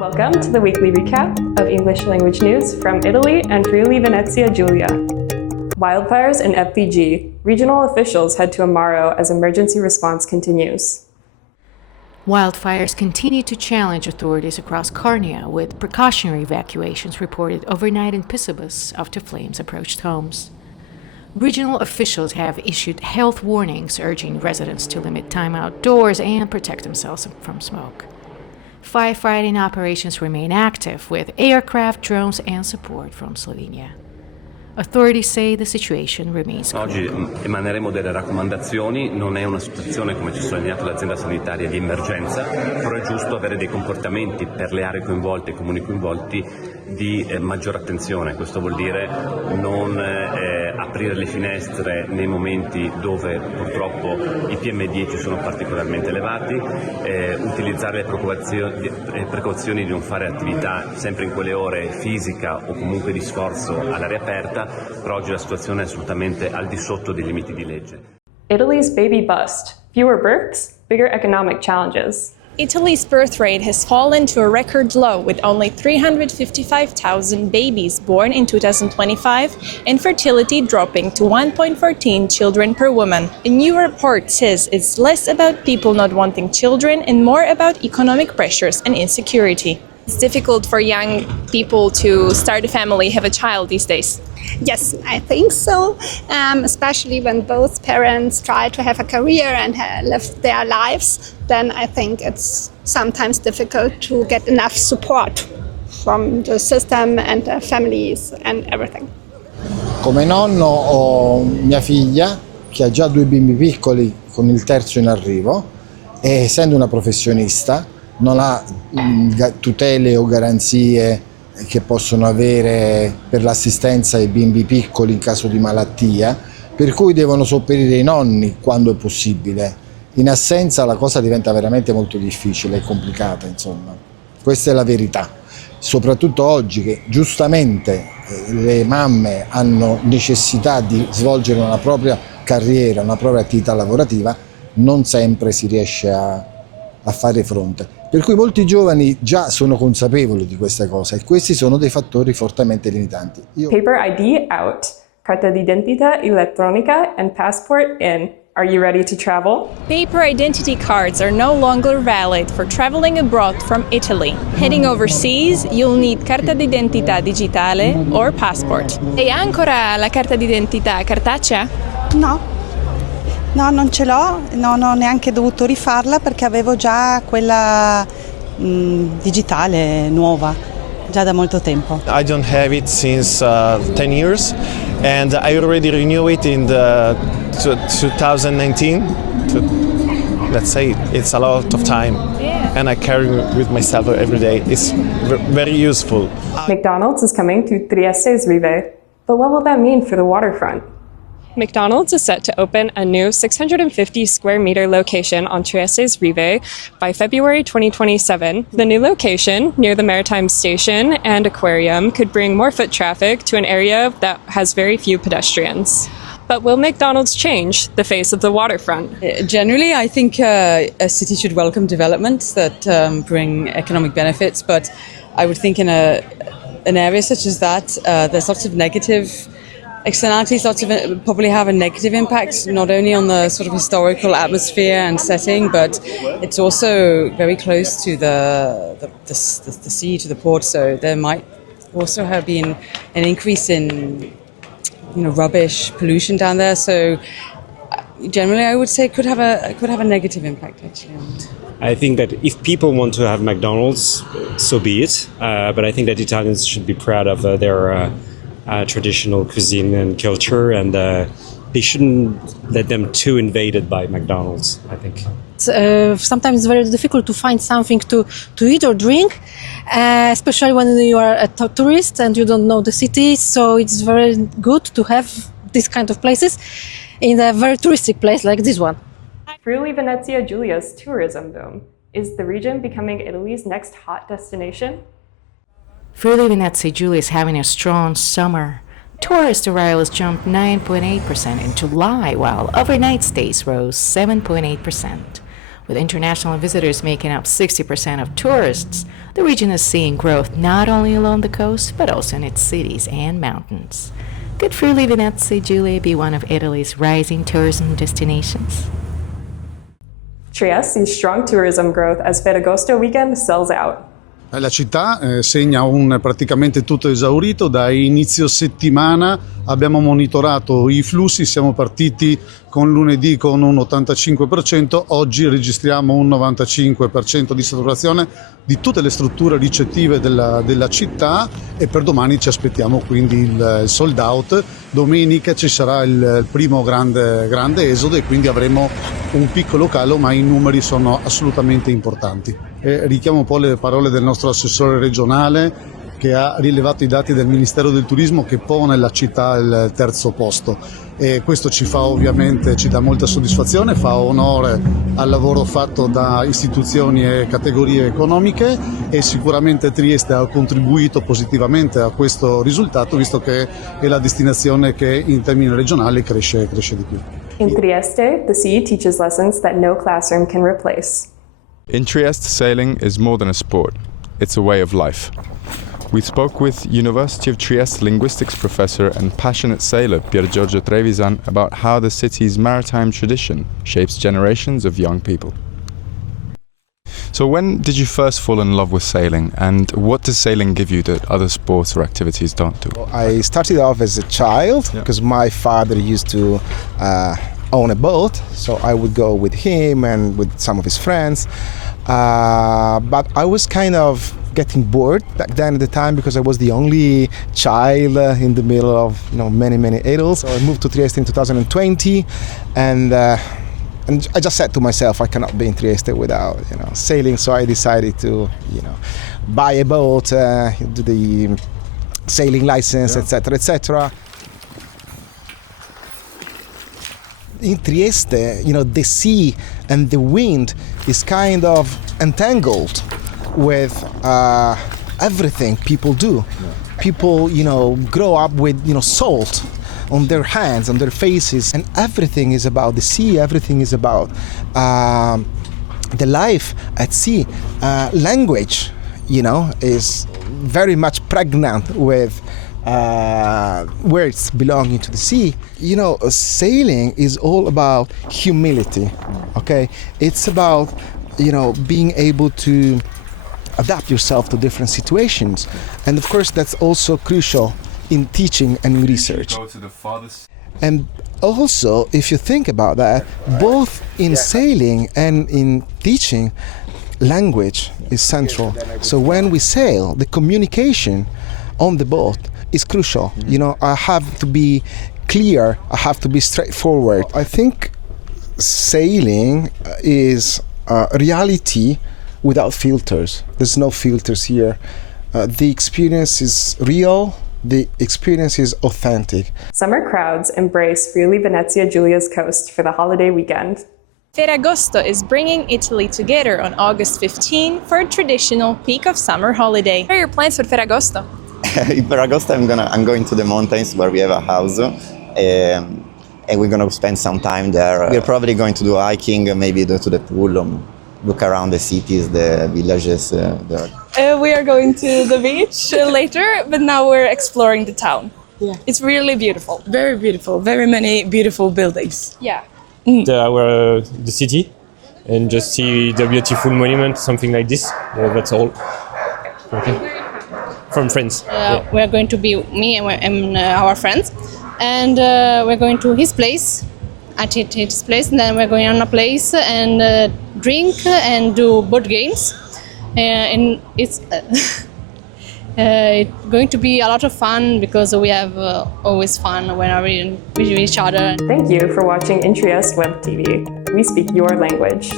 Welcome to the weekly recap of English language news from Italy and Friuli Venezia Giulia. Wildfires in FVG. Regional officials head to Amaro as emergency response continues. Wildfires continue to challenge authorities across Carnia, with precautionary evacuations reported overnight in Pisibus after flames approached homes. Regional officials have issued health warnings urging residents to limit time outdoors and protect themselves from smoke. Firefighting operations remain active with aircraft, drones, and support from Slovenia. Authorities say the situation remains Oggi emaneremo delle raccomandazioni, non è una situazione, come ci sottolineato l'azienda sanitaria, di emergenza, però è giusto avere dei comportamenti per le aree coinvolte e i comuni coinvolti di maggiore attenzione. Questo vuol dire non aprire le finestre nei momenti dove purtroppo i PM10 sono particolarmente elevati, utilizzare le precauzioni di non fare attività sempre in quelle ore fisica o comunque di sforzo all'aria aperta. Per oggi la situazione è assolutamente al di sotto dei limiti di legge. Italy's baby bust. Fewer births, bigger economic challenges. Italy's birth rate has fallen to a record low, with only 355,000 babies born in 2025 and fertility dropping to 1.14 children per woman. A new report says it's less about people not wanting children and more about economic pressures and insecurity. It's difficult for young people to start a family, have a child these days. Yes, I think so, especially when both parents try to have a career and live their lives, then I think it's sometimes difficult to get enough support from the system and the families and everything. Come nonno ho mia figlia che ha già 2 bimbi piccoli con il terzo in arrivo e essendo una professionista non ha tutele o garanzie che possono avere per l'assistenza ai bimbi piccoli in caso di malattia, per cui devono sopperire i nonni quando è possibile. In assenza la cosa diventa veramente molto difficile e complicata, insomma. Questa è la verità, soprattutto oggi che giustamente le mamme hanno necessità di svolgere una propria carriera, una propria attività lavorativa, non sempre si riesce a fare fronte. Per cui molti giovani già sono consapevoli di queste cose e questi sono dei fattori fortemente limitanti. Paper ID out. Carta d'identità elettronica and passport in. Are you ready to travel? Paper identity cards are no longer valid for traveling abroad from Italy. Heading overseas, you'll need carta d'identità digitale or passport. E ancora la carta d'identità cartacea? No, non ce l'ho, non ho neanche dovuto rifarla perché avevo già quella digitale nuova, già da molto tempo. I don't have it since 10 years and I already renewed it in the 2019. Let's say it's a lot of time and I carry it with myself every day. It's very useful. McDonald's is coming to Trieste's Rive. But what will that mean for the waterfront? McDonald's is set to open a new 650 square meter location on Trieste's Rive by February 2027. The new location, near the Maritime Station and Aquarium, could bring more foot traffic to an area that has very few pedestrians. But will McDonald's change the face of the waterfront? Generally, I think a city should welcome developments that bring economic benefits, but I would think in an area such as that, there's lots of negative externalities, lots of it probably have a negative impact, not only on the sort of historical atmosphere and setting, but it's also very close to the sea, to the port, so there might also have been an increase in rubbish, pollution down there, so generally I would say it could have a negative impact actually. I think that if people want to have McDonald's, so be it, but I think that Italians should be proud of their traditional cuisine and culture, and they shouldn't let them too invaded by McDonald's, I think. Sometimes it's very difficult to find something to eat or drink, especially when you are a tourist and you don't know the city, so it's very good to have this kind of places in a very touristic place like this one. Friuli Venezia Giulia's tourism boom. Is the region becoming Italy's next hot destination? Friuli Venezia Giulia is having a strong summer. Tourist arrivals jumped 9.8% in July, while overnight stays rose 7.8%. With international visitors making up 60% of tourists, the region is seeing growth not only along the coast, but also in its cities and mountains. Could Friuli Venezia Giulia be one of Italy's rising tourism destinations? Trieste sees strong tourism growth as Ferragosto weekend sells out. La città segna un praticamente tutto esaurito, da inizio settimana abbiamo monitorato i flussi, siamo partiti con lunedì con un 85%, oggi registriamo un 95% di saturazione di tutte le strutture ricettive della città e per domani ci aspettiamo quindi il sold out. Domenica ci sarà il primo grande esodo e quindi avremo un piccolo calo, ma i numeri sono assolutamente importanti. Richiamo un po' le parole del nostro assessore regionale che ha rilevato i dati del Ministero del Turismo che pone la città al terzo posto e questo ci dà molta soddisfazione, fa onore al lavoro fatto da istituzioni e categorie economiche e sicuramente Trieste ha contribuito positivamente a questo risultato visto che è la destinazione che in termini regionali cresce di più. In Trieste, the sea teaches lessons that no classroom can replace. In Trieste, sailing is more than a sport, it's a way of life. We spoke with University of Trieste linguistics professor and passionate sailor Pier Giorgio Trevisan about how the city's maritime tradition shapes generations of young people. So when did you first fall in love with sailing, and what does sailing give you that other sports or activities don't do? I started off as a child because my father used to own a boat, so I would go with him and with some of his friends. But I was kind of getting bored back then at the time because I was the only child in the middle of many adults. So I moved to Trieste in 2020 and I just said to myself I cannot be in Trieste without sailing, so I decided to buy a boat, do the sailing license, etc. etc. In Trieste, the sea and the wind is kind of entangled with everything people do. People, grow up with, salt on their hands, on their faces, and everything is about the sea, everything is about the life at sea. Language, is very much pregnant with words belonging to the sea. Sailing is all about humility, okay? It's about, being able to adapt yourself to different situations. And of course, that's also crucial in teaching and in research. And also, if you think about that, both in sailing and in teaching, language is central. So when we sail, the communication on the boat is crucial. I have to be clear, I have to be straightforward. I think sailing is reality without filters. There's no filters here. The experience is real, the experience is authentic. Summer crowds embrace Friuli Venezia Giulia's coast for the holiday weekend. Ferragosto is bringing Italy together on August 15 for a traditional peak of summer holiday. What are your plans for Ferragosto? In Ferragosto, I'm going to the mountains where we have a house, and we're going to spend some time there. We're probably going to do hiking, maybe go to the pool, look around the cities, the villages there. We are going to the beach later, but now we're exploring the town. Yeah. It's really beautiful. Very beautiful. Very many beautiful buildings. Yeah. The city and just see the beautiful monument, something like this. That's all. Okay. From friends. We're going to be me and our friends, and we're going to his place, at his place, and then we're going on a place and drink and do board games, and it's going to be a lot of fun because we have always fun when we're with each other. Thank you for watching In Trieste Web TV. We speak your language.